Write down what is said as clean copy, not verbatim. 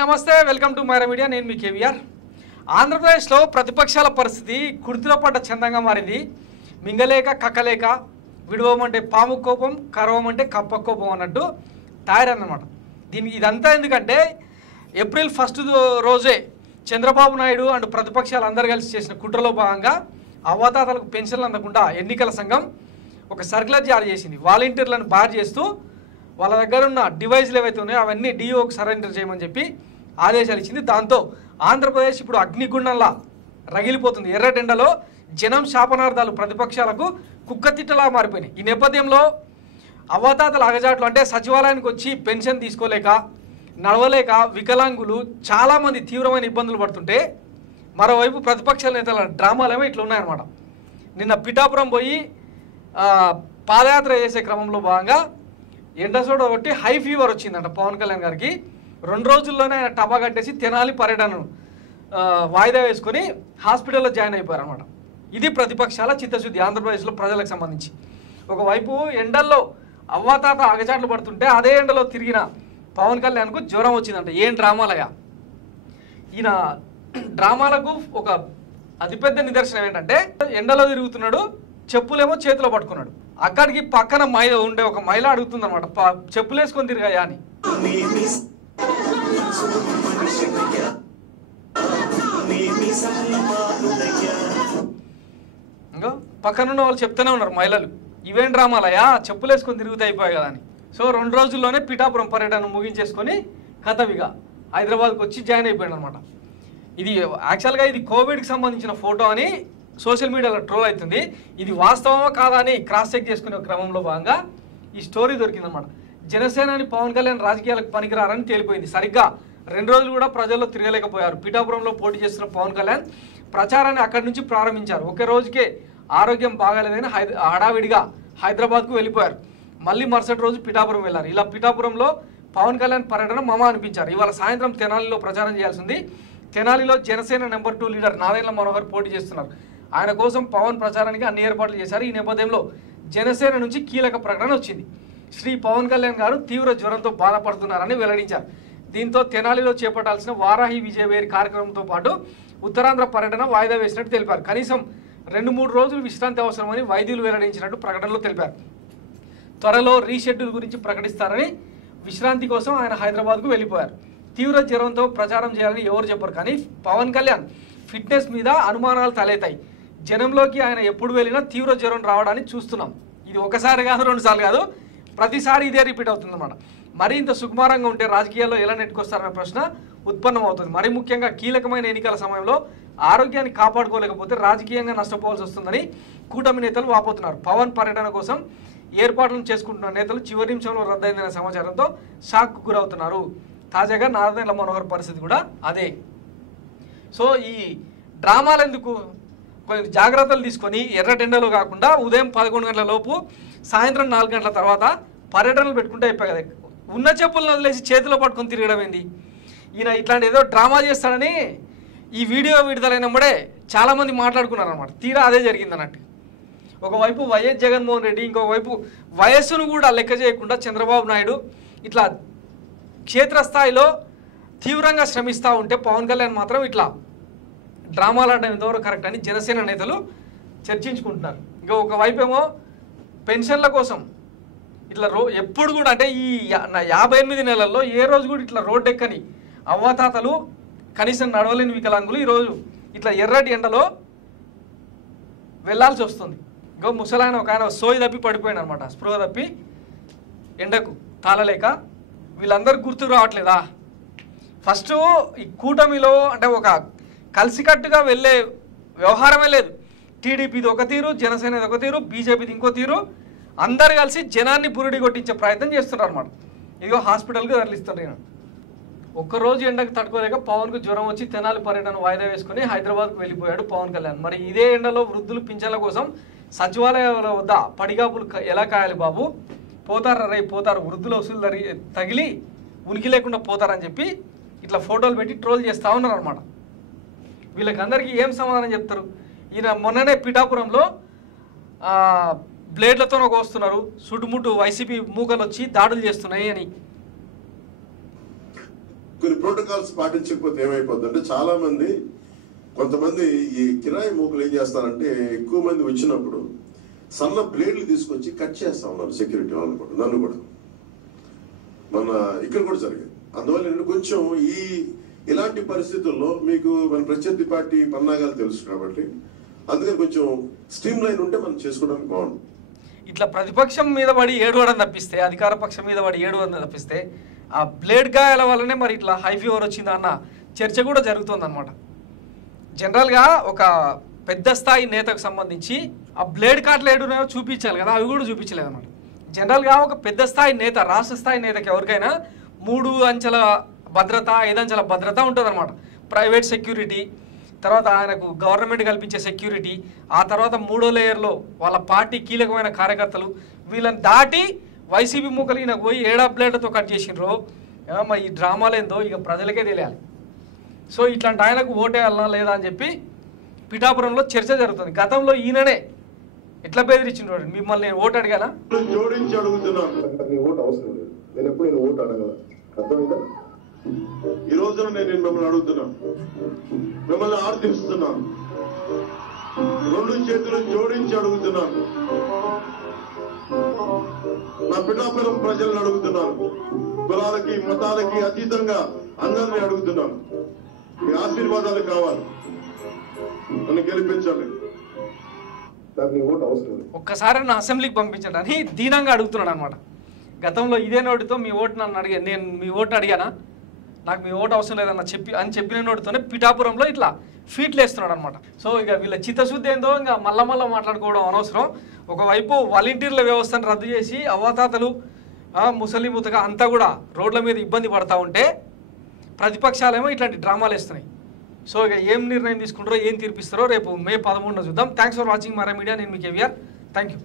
నమస్తే welcome to Myra media నేను మీ కేవీఆర్ ఆంధ్రప్రదేశ్లో ప్రతిపక్షాల పరిస్థితి కుర్తిలో పడ్డ చందంగా మారింది మింగలేక కక్కలేక విడవమంటే పాము కోపం కరవమంటే కప్ప కోపం అన్నట్టు తయారన్నమాట దీనికి ఇదంతా ఎందుకంటే ఏప్రిల్ 1 రోజే చంద్రబాబు నాయుడు అండ్ ప్రతిపక్షాలు అందరూ కలిసి చేసిన కుట్రలో భాగంగా అవ్వాతాతలకు పెన్షన్లు అందకుండా ఎన్నికల సంఘం ఒక సర్క్యులర్ జారీ చేసింది వాలంటీర్లను బార్ చేస్తూ వాళ్ళ దగ్గర ఉన్న డివైస్లు ఏవైతే ఉన్నాయో అవన్నీ డిఓకి సరెండర్ చేయమని చెప్పి ఆదేశాలు ఇచ్చింది దాంతో ఆంధ్రప్రదేశ్ ఇప్పుడు అగ్నిగుండంలా రగిలిపోతుంది ఎర్రటెండలో జనం శాపనార్థాలు ప్రతిపక్షాలకు కుక్కతిట్టలా మారిపోయినాయి ఈ నేపథ్యంలో అవ్వాతాతల అగజాట్లు అంటే సచివాలయానికి వచ్చి పెన్షన్ తీసుకోలేక నడవలేక వికలాంగులు చాలామంది తీవ్రమైన ఇబ్బందులు పడుతుంటే మరోవైపు ప్రతిపక్షాల నేతల డ్రామాలేమో ఇట్లా ఉన్నాయన్నమాట నిన్న పిఠాపురం పోయి పాదయాత్ర చేసే క్రమంలో భాగంగా ఎండసోడ కొట్టి హై ఫీవర్ వచ్చిందంట పవన్ కళ్యాణ్ గారికి 2 రోజుల్లోనే ఆయన టపా కట్టేసి తెనాలి పర్యటనను వాయిదా వేసుకొని హాస్పిటల్లో జాయిన్ అయిపోయారు అనమాట ఇది ప్రతిపక్షాల చిత్తశుద్ధి ఆంధ్రప్రదేశ్లో ప్రజలకు సంబంధించి ఒకవైపు ఎండల్లో అవ్వాతాత అగచాట్లు పడుతుంటే అదే ఎండలో తిరిగిన పవన్ కళ్యాణ్కు జ్వరం వచ్చిందంట ఏం డ్రామాలయ్యా ఈయన డ్రామాలకు ఒక అతిపెద్ద నిదర్శనం ఏంటంటే ఎండలో తిరుగుతున్నాడు చెప్పులేమో చేతిలో పట్టుకున్నాడు అక్కడికి పక్కన ఉండే ఒక మహిళ అడుగుతుంది అనమాట చెప్పులు వేసుకొని తిరిగాయా అని ఇంకా పక్కనున్న వాళ్ళు చెప్తూనే ఉన్నారు మహిళలు ఇవేం డ్రామాలయా చెప్పులు వేసుకొని తిరుగుతూ అయిపోయాయి కదా అని సో 2 రోజుల్లోనే పిఠాపురం పర్యటన ముగించేసుకొని కథవిగా హైదరాబాద్కి వచ్చి జాయిన్ అయిపోయాడు అనమాట ఇది యాక్చువల్గా ఇది కోవిడ్కి సంబంధించిన ఫోటో అని సోషల్ మీడియాలో ట్రోల్ అవుతుంది ఇది వాస్తవమా కాదా అని క్రాస్ చెక్ చేసుకునే క్రమంలో భాగంగా ఈ స్టోరీ దొరికిందనమాట జనసేనాని పవన్ కళ్యాణ్ రాజకీయాలకు పనికిరారని తేలిపోయింది సరిగ్గా 2 రోజులు కూడా ప్రజల్లో తిరగలేకపోయారు పిఠాపురంలో పోటీ చేస్తున్న పవన్ కళ్యాణ్ ప్రచారాన్ని అక్కడి నుంచి ప్రారంభించారు ఒకే రోజుకే ఆరోగ్యం బాగాలేదని హడావిడిగా హైదరాబాద్కు వెళ్ళిపోయారు మళ్ళీ మరుసటి రోజు పిఠాపురం వెళ్ళారు ఇలా పిఠాపురంలో పవన్ కళ్యాణ్ పర్యటన మమ అనిపించారు ఇవాళ సాయంత్రం తెనాలిలో ప్రచారం చేయాల్సింది తెనాలిలో జనసేన నెంబర్ 2 లీడర్ నాదెండ్ల మనోహర్ పోటీ చేస్తున్నారు ఆయన కోసం పవన్ ప్రచారానికి అన్ని ఏర్పాట్లు చేశారు ఈ నేపథ్యంలో జనసేన నుంచి కీలక ప్రకటన వచ్చింది శ్రీ పవన్ కళ్యాణ్ గారు తీవ్ర జ్వరంతో బాధపడుతున్నారని వెల్లడించారు దీంతో తెనాలిలో చేపట్టాల్సిన వారాహి విజయవేరి కార్యక్రమంతో పాటు ఉత్తరాంధ్ర పర్యటన వాయిదా వేసినట్టు తెలిపారు కనీసం 2-3 రోజులు విశ్రాంతి అవసరమని వైద్యులు వెల్లడించినట్టు ప్రకటనలో తెలిపారు త్వరలో రీషెడ్యూల్ గురించి ప్రకటిస్తారని విశ్రాంతి కోసం ఆయన హైదరాబాద్కు వెళ్ళిపోయారు తీవ్ర జ్వరంతో ప్రచారం చేయాలని ఎవరు చెప్పరు కానీ పవన్ కళ్యాణ్ ఫిట్నెస్ మీద అనుమానాలు తలెత్తాయి జనంలోకి ఆయన ఎప్పుడు వెళ్ళినా తీవ్ర జ్వరం రావడాన్ని చూస్తున్నాం ఇది ఒకసారి కాదు 2 సార్లు కాదు ప్రతిసారి ఇదే రిపీట్ అవుతుందన్నమాట మరి ఇంత సుకుమారంగా ఉంటే రాజకీయాల్లో ఎలా నెట్టుకొస్తారనే ప్రశ్న ఉత్పన్నమవుతుంది మరి ముఖ్యంగా కీలకమైన ఎన్నికల సమయంలో ఆరోగ్యాన్ని కాపాడుకోలేకపోతే రాజకీయంగా నష్టపోవాల్సి వస్తుందని కూటమి నేతలు వాపోతున్నారు పవన్ పర్యటన కోసం ఏర్పాట్లను చేసుకుంటున్న నేతలు చివరి నిమిషంలో రద్దయిందనే సమాచారంతో షాక్కు గురవుతున్నారు తాజాగా నాదెండ్ల మనోహర్ పరిస్థితి కూడా అదే సో ఈ డ్రామాలు ఎందుకు కొన్ని జాగ్రత్తలు తీసుకొని ఎర్రటెండలో కాకుండా ఉదయం 11 గంటల లోపు సాయంత్రం 4 గంటల తర్వాత పర్యటనలు పెట్టుకుంటే అయిపోయి కదా ఉన్న చెప్పులను వదిలేసి చేతిలో పట్టుకొని తిరగడం ఏంది ఈయన ఇట్లాంటి ఏదో డ్రామా చేస్తాడని ఈ వీడియో విడుదలైనప్పుడే చాలామంది మాట్లాడుకున్నారు అనమాట తీరా అదే జరిగింది అన్నట్టు ఒకవైపు వైఎస్ జగన్మోహన్ రెడ్డి ఇంకోవైపు వయస్సును కూడా లెక్క చేయకుండా చంద్రబాబు నాయుడు ఇట్లా క్షేత్రస్థాయిలో తీవ్రంగా శ్రమిస్తూ ఉంటే పవన్ కళ్యాణ్ మాత్రం ఇట్లా డ్రామాలు అంటే ఎంతవరకు కరెక్ట్ అని జనసేన నేతలు చర్చించుకుంటున్నారు ఇంకా ఒకవైపు ఏమో పెన్షన్ల కోసం ఇట్లా ఎప్పుడు కూడా అంటే ఈ 58 నెలల్లో ఏ రోజు కూడా ఇట్లా రోడ్డు ఎక్కని అవ్వాతాతలు కనీసం నడవలేని వికలాంగులు ఈరోజు ఇట్లా ఎర్రటి ఎండలో వెళ్ళాల్సి వస్తుంది ఇంకో ముసలాయన ఒక ఆయన సోయి తప్పి పడిపోయాడు అనమాట స్పృహ తప్పి ఎండకు తాళలేక వీళ్ళందరూ గుర్తుకు రావట్లేదా ఫస్ట్ ఈ కూటమిలో అంటే ఒక కలిసికట్టుగా వెళ్ళే వ్యవహారమే లేదు టీడీపీది ఒక తీరు జనసేనది ఒక తీరు బీజేపీది ఇంకో తీరు అందరు కలిసి జనాన్ని బురుడి కొట్టించే ప్రయత్నం చేస్తున్నారు అనమాట ఇదిగో హాస్పిటల్కి తరలిస్తారు నేను ఒక్కరోజు ఎండకు తట్టుకోలేక పవన్కు జ్వరం వచ్చి తెనాలి పర్యటన వాయిదా వేసుకుని హైదరాబాద్కు వెళ్ళిపోయాడు పవన్ కళ్యాణ్ మరి ఇదే ఎండలో వృద్ధులు పింఛన్ల కోసం సచివాలయాల వద్ద పడిగాపులు ఎలా కాయాలి బాబు పోతారా రే పోతారు వృద్ధుల వసూలు తగిలి ఉనికి లేకుండా పోతారని చెప్పి ఇట్లా ఫోటోలు పెట్టి ట్రోల్ చేస్తూ ఉన్నారు అనమాట వీళ్ళకందరికీ ఏం సమాధానం చెప్తారు ఈయన మొన్ననే పిఠాపురంలో బ్లేడ్లతో వస్తున్నారు చుట్టుముట్టు వైసీపీ మూకలు వచ్చి దాడులు చేస్తున్నాయి అని కొన్ని ప్రోటోకాల్స్ పాటించకపోతే ఏమైపోద్దంటే చాలా మంది కొంతమంది ఈ కిరాయి మూకలు ఏం చేస్తారంటే ఎక్కువ మంది వచ్చినప్పుడు సన్న బ్లేడ్లు తీసుకొచ్చి కట్ చేస్తా ఉన్నారు సెక్యూరిటీ వాళ్ళని కూడా, నన్ను కూడా. మన ఇక్కడ కూడా జరిగింది. అందువల్ల నేను కొంచెం ఇలాంటి పరిస్థితుల్లో మీకు మన ప్రత్యర్థి పార్టీ పన్నాగాలు తెలుసు కాబట్టి అందుకని కొంచెం స్ట్రీమ్ లైన్ ఉంటే మనం చేసుకోవడానికి బాగుంటుంది. ఇట్లా ప్రతిపక్షం మీద పడి ఏడవడం తప్పిస్తే, అధికార పక్షం మీద పడి ఏడవడం తప్పిస్తే ఆ బ్లేడ్ గాయాల వల్లనే మరి ఇట్లా హై ఫీవర్ వచ్చిందా అన్న చర్చ కూడా జరుగుతుందన్నమాట. జనరల్గా ఒక పెద్ద స్థాయి నేతకు సంబంధించి ఆ బ్లేడ్ కాట్లు ఏడున్నాయో చూపించాలి కదా, అవి కూడా చూపించలేదు అనమాట. జనరల్గా ఒక పెద్ద స్థాయి నేత, రాష్ట్ర స్థాయి నేతకి ఎవరికైనా 3 అంచెల భద్రత, 5 అంచెల భద్రత ఉంటుంది అనమాట. ప్రైవేట్ సెక్యూరిటీ, తర్వాత ఆయనకు గవర్నమెంట్ కల్పించే సెక్యూరిటీ, ఆ తర్వాత 3వ లేయర్లో వాళ్ళ పార్టీ కీలకమైన కార్యకర్తలు, వీళ్ళని దాటి వైసీపీ మూకలు ఈయనకు పోయి 7 బ్లేడ్లతో కట్ చేసినరో మరి ఈ డ్రామాలు ఏందో ఇక ప్రజలకే తెలియాలి. సో ఇట్లాంటి ఆయనకు ఓటేయాలనా లేదా అని చెప్పి పిఠాపురంలో చర్చ జరుగుతుంది. గతంలో ఈయననే ఎట్లా బెదిరించిండ్రు, మిమ్మల్ని నేను ఓటు అడిగానా, జోడించి అడుగుతున్నాను, ఓటు అవసరం లేదు, నేను ఎప్పుడు నేను ఓటు అడగల, అర్థమైందా? ఈ రోజున నేను మిమ్మల్ని అడుగుతున్నాను, మిమ్మల్ని ఆర్థిస్తున్నాను, 2 చేతులు జోడించి అడుగుతున్నాను, నా పిఠాపురం ప్రజలను అడుగుతున్నాను, కులాలకి మతాలకి అతీతంగా అందరినీ అడుగుతున్నాను, మీ ఆశీర్వాదాలు కావాలి, నన్ను గెలిపించాలి, ఒక్కసారి నా అసెంబ్లీకి పంపించండి అని దీనంగా అడుగుతున్నాడు అనమాట. గతంలో ఇదే నోటితో మీ ఓటు నన్ను నేను మీ ఓటు అడిగానా, నాకు మీ ఓటు అవసరం లేదన్న చెప్పిన నోటితోనే పిఠాపురంలో ఇట్లా ఫీట్లు వేస్తున్నాడు అనమాట. సో ఇక వీళ్ళ చిత్తశుద్ధి ఏందో ఇంకా మళ్ళా మాట్లాడుకోవడం అనవసరం. ఒకవైపు వాలంటీర్ల వ్యవస్థను రద్దు చేసి అవ్వాతాతలు ముసలి ముతక అంతా కూడా రోడ్ల మీద ఇబ్బంది పడతా ఉంటే ప్రతిపక్షాలేమో ఇట్లాంటి డ్రామాలు వేస్తున్నాయి. సో ఇక ఏం నిర్ణయం తీసుకుంటారో, ఏం తీర్పిస్తారో రేపు మే 13న చూద్దాం. Thanks for watching Mara media. నేను మీ కేవీఆర్. Thank you.